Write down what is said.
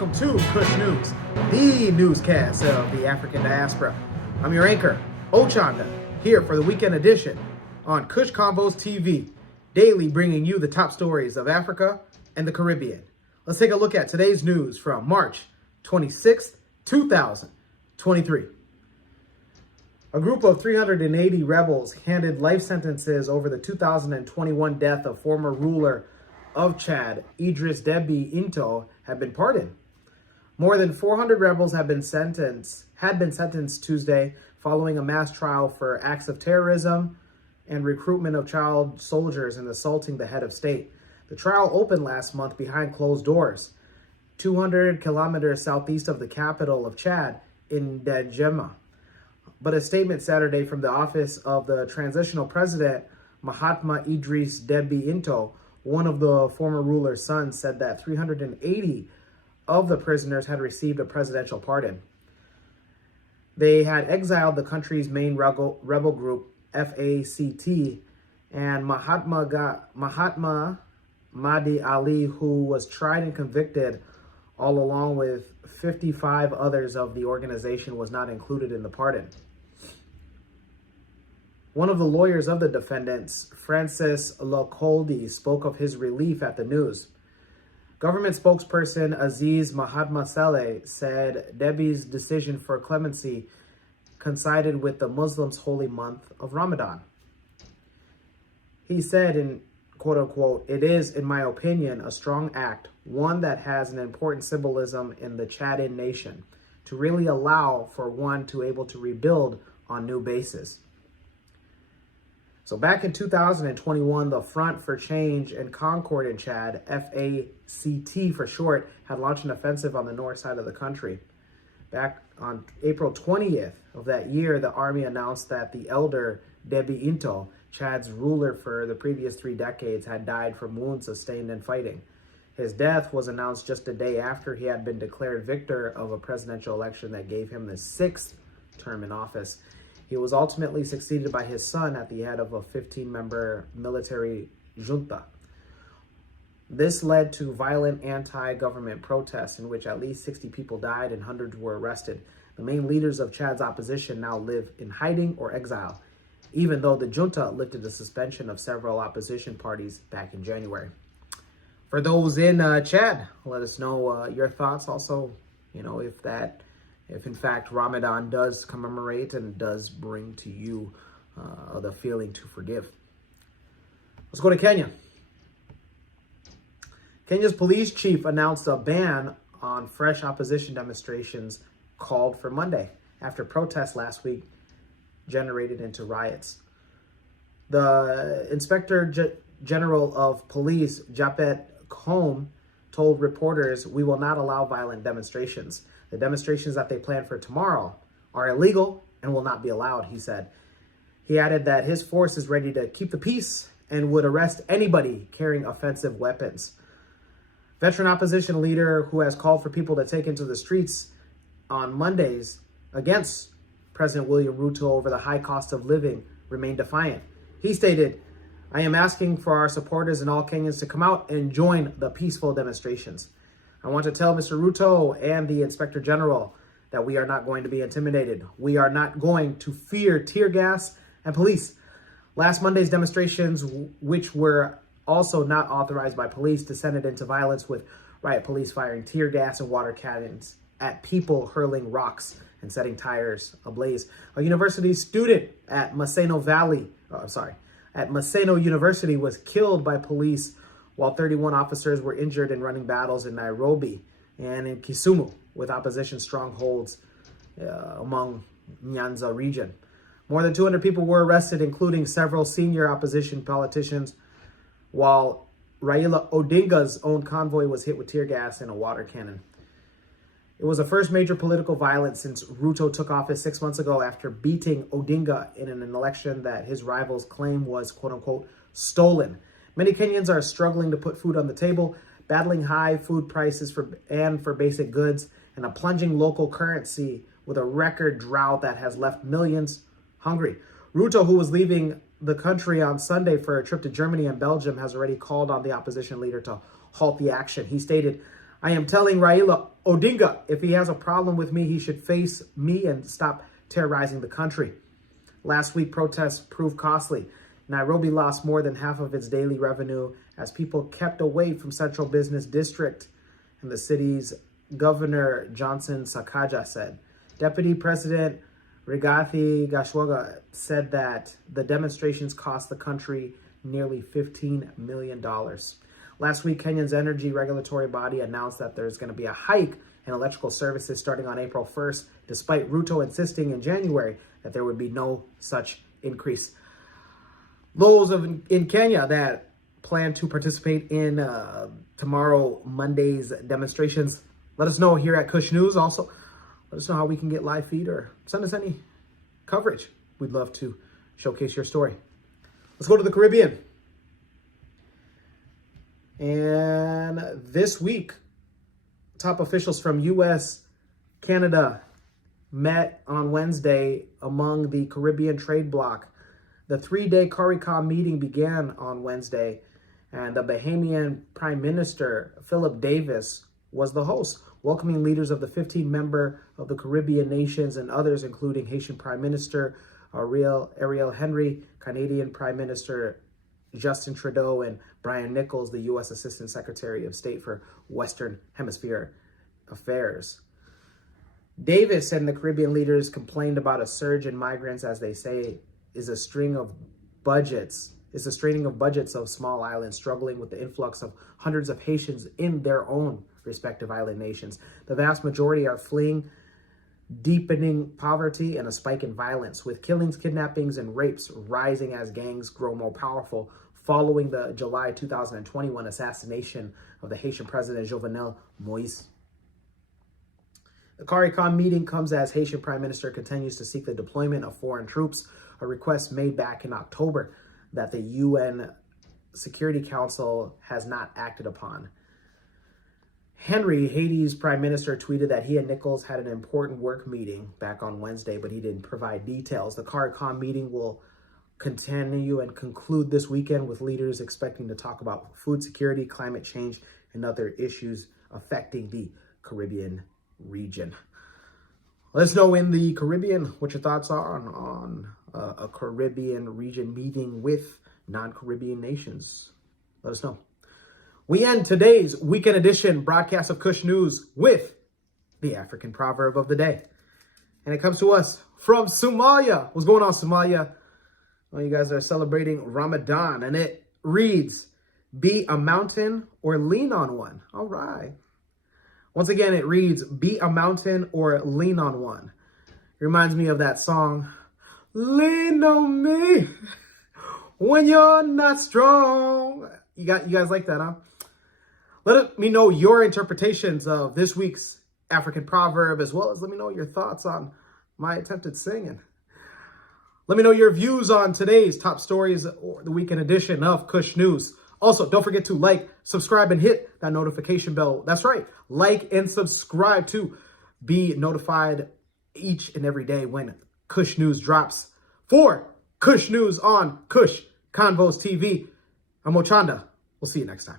welcome to Kush News, the newscast of the African diaspora. I'm your anchor, Ochanda, here for the weekend edition on Kush Convos TV, daily bringing you the top stories of Africa and the Caribbean. Let's take a look at today's news from March 26th, 2023. A group of 380 rebels handed life sentences over the 2021 death of former ruler of Chad, Idris Deby Itno, have been pardoned. More than 400 rebels had been sentenced Tuesday following a mass trial for acts of terrorism and recruitment of child soldiers and assaulting the head of state. The trial opened last month behind closed doors, 200 kilometers southeast of the capital of Chad, in Djema. But a statement Saturday from the office of the transitional president, Mahatma Idris Deby Itno, one of the former ruler's sons, said that 380 of the prisoners had received a presidential pardon. They had exiled the country's main rebel group, FACT, and Mahatma Mahdi Ali, who was tried and convicted all along with 55 others of the organization, was not included in the pardon. One of the lawyers of the defendants, Francis Lokoldi, spoke of his relief at the news. Government spokesperson Aziz Mahatma Saleh said Deby's decision for clemency coincided with the Muslims' holy month of Ramadan. He said, in quote unquote, "It is, in my opinion, a strong act, one that has an important symbolism in the Chadian nation, to really allow for one to able to rebuild on new bases." So back in 2021, the Front for Change and Concord in Chad, FACT for short, had launched an offensive on the north side of the country. Back on April 20th of that year, the army announced that the elder Deby Itno, Chad's ruler for the previous 3 decades, had died from wounds sustained in fighting. His death was announced just a day after he had been declared victor of a presidential election that gave him the 6th term in office. He was ultimately succeeded by his son at the head of a 15-member military junta. This led to violent anti-government protests in which at least 60 people died and hundreds were arrested. The main leaders of Chad's opposition now live in hiding or exile, even though the junta lifted the suspension of several opposition parties back in January. For those in Chad, let us know your thoughts. Also, if in fact Ramadan does commemorate and does bring to you the feeling to forgive. Let's go to Kenya. Kenya's police chief announced a ban on fresh opposition demonstrations called for Monday after protests last week generated into riots. The Inspector General of Police, Japet Koome, told reporters, "We will not allow violent demonstrations. The demonstrations that they plan for tomorrow are illegal and will not be allowed," he said. He added that his force is ready to keep the peace and would arrest anybody carrying offensive weapons. Veteran opposition leader who has called for people to take into the streets on Mondays against President William Ruto over the high cost of living remained defiant. He stated, "I am asking for our supporters and all Kenyans to come out and join the peaceful demonstrations. I want to tell Mr. Ruto and the Inspector General that we are not going to be intimidated. We are not going to fear tear gas and police." Last Monday's demonstrations, which were also not authorized by police, descended into violence with riot police firing tear gas and water cannons at people, hurling rocks and setting tires ablaze. A university student at Maseno University was killed by police, while 31 officers were injured in running battles in Nairobi and in Kisumu, with opposition strongholds among Nyanza region. More than 200 people were arrested, including several senior opposition politicians, while Railaodinga's own convoy was hit with tear gas and a water cannon. It was the first major political violence since Ruto took office 6 months ago after beating Odinga in an election that his rivals claim was, quote unquote, stolen. Many Kenyans are struggling to put food on the table, battling high food prices for basic goods and a plunging local currency with a record drought that has left millions hungry. Ruto, who was leaving the country on Sunday for a trip to Germany and Belgium, has already called on the opposition leader to halt the action. He stated, I am telling Railaodinga if he has a problem with me, he should face me and stop terrorizing the country. Last week, protests proved costly. Nairobi lost more than half of its daily revenue as people kept away from Central Business District. And the city's Governor Johnson Sakaja said. Deputy President Rigathi Gachagua said that the demonstrations cost the country nearly $15 million. Last week, Kenya's energy regulatory body announced that there's going to be a hike in electrical services starting on April 1st, despite Ruto insisting in January that there would be no such increase. Those in Kenya that plan to participate in tomorrow, Monday's demonstrations, let us know here at Kush News. Also, let us know how we can get live feed or send us any coverage. We'd love to showcase your story. Let's go to the Caribbean. And this week, top officials from U.S., Canada met on Wednesday among the Caribbean trade bloc. The 3-day CARICOM meeting began on Wednesday, and the Bahamian Prime Minister, Philip Davis, was the host, welcoming leaders of the 15-member of the Caribbean nations and others, including Haitian Prime Minister Ariel Henry, Canadian Prime Minister Justin Trudeau, and Brian Nichols, the U.S. Assistant Secretary of State for Western Hemisphere Affairs. Davis and the Caribbean leaders complained about a surge in migrants, as they say, is a straining of budgets of small islands struggling with the influx of hundreds of Haitians in their own respective island nations. The vast majority are fleeing deepening poverty and a spike in violence, with killings, kidnappings, and rapes rising as gangs grow more powerful following the July 2021 assassination of the Haitian president Jovenel Moïse. The CARICOM meeting comes as Haitian Prime Minister continues to seek the deployment of foreign troops, a request made back in October that the UN Security Council has not acted upon. Henry, Haiti's prime minister, tweeted that he and Nichols had an important work meeting back on Wednesday, but he didn't provide details. The CARICOM meeting will continue and conclude this weekend, with leaders expecting to talk about food security, climate change, and other issues affecting the Caribbean region. Let us know in the Caribbean what your thoughts are on a Caribbean region meeting with non-Caribbean nations. Let us know. We end today's weekend edition broadcast of Kush News with the African proverb of the day. And it comes to us from Somalia. What's going on, Somalia? Well, you guys are celebrating Ramadan, and it reads, be a mountain or lean on one. All right. Once again, it reads, be a mountain or lean on one. It reminds me of that song, lean on me when you're not strong. You guys like that, huh? Let me know your interpretations of this week's African proverb, as well as let me know your thoughts on my attempted singing. Let me know your views on today's top stories or the weekend edition of Kush News. Also, don't forget to like, subscribe, and hit that notification bell. That's right, like and subscribe to be notified each and every day when Kush News drops. For Kush News on Kush Convos TV, I'm Ochanda. We'll see you next time.